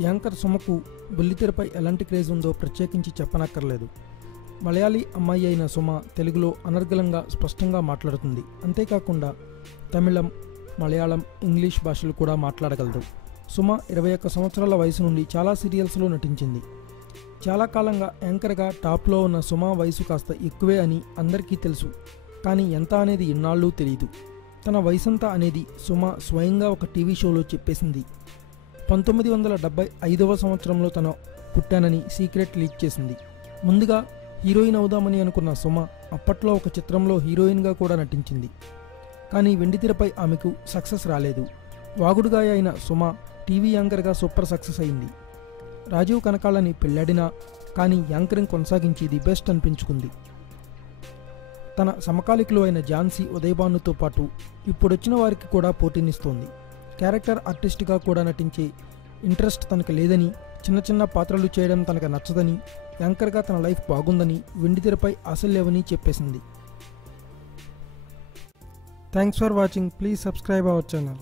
Anchor సుమకు బుల్లితెరపై ఎలాంటి craze ఉందో ప్రత్యేకించి చెప్పనక్కర్లేదు. మలయాళీ అమ్మాయి అయిన సుమ తెలుగులో అనర్గళంగా స్పష్టంగా మాట్లాడుతుంది. అంతేకాకుండా తమిళం, మలయాళం, ఇంగ్లీష్ భాషలు కూడా మాట్లాడగలదు. సుమ 21 సంవత్సరాల వయసు నుండి చాలా సీరియల్స్లో నటించింది. చాలా కాలంగా యాంకర్గా టాప్లో ఉన్న సుమ వయసు కాస్త ఎక్కువే అని అందరికీ తెలుసు. కానీ ఎంత అనేది ఇన్నాళ్ళు తెలియదు. తన వయసంతా అనేది సుమ స్వయంగా ఒక టీవీ షోలో చెప్పేసింది. 1975వ సంవత్సరంలో తను పుట్టానని సీక్రెట్ లీక్ చేసింది. ముందుగా హీరోయిన్ అవుదామని అనుకున్న సుమ అప్పట్లో ఒక చిత్రంలో హీరోయిన్గా కూడా నటించింది. కానీ వెండితెరపై ఆమెకు సక్సెస్ రాలేదు. వాగుడుగాయ అయిన సుమ టీవీ యాంకర్గా సూపర్ సక్సెస్ అయింది. రాజీవ్ కనకాలని పెళ్లాడినా కానీ యాంకరింగ్ కొనసాగించి ది బెస్ట్ అనిపించుకుంది. తన సమకాలికులు అయిన ఝాన్సీ ఉదయభానుతో పాటు ఇప్పుడొచ్చిన వారికి కూడా పోటీనిస్తోంది. క్యారెక్టర్ ఆర్టిస్ట్గా కూడా నటించే ఇంట్రెస్ట్ తనకు లేదని, చిన్న చిన్న పాత్రలు చేయడం తనకు నచ్చదని, యాంకర్గా తన లైఫ్ బాగుందని, వెండితెరపై ఆశలు లేవని చెప్పేసింది. Thanks for watching. Please subscribe our channel.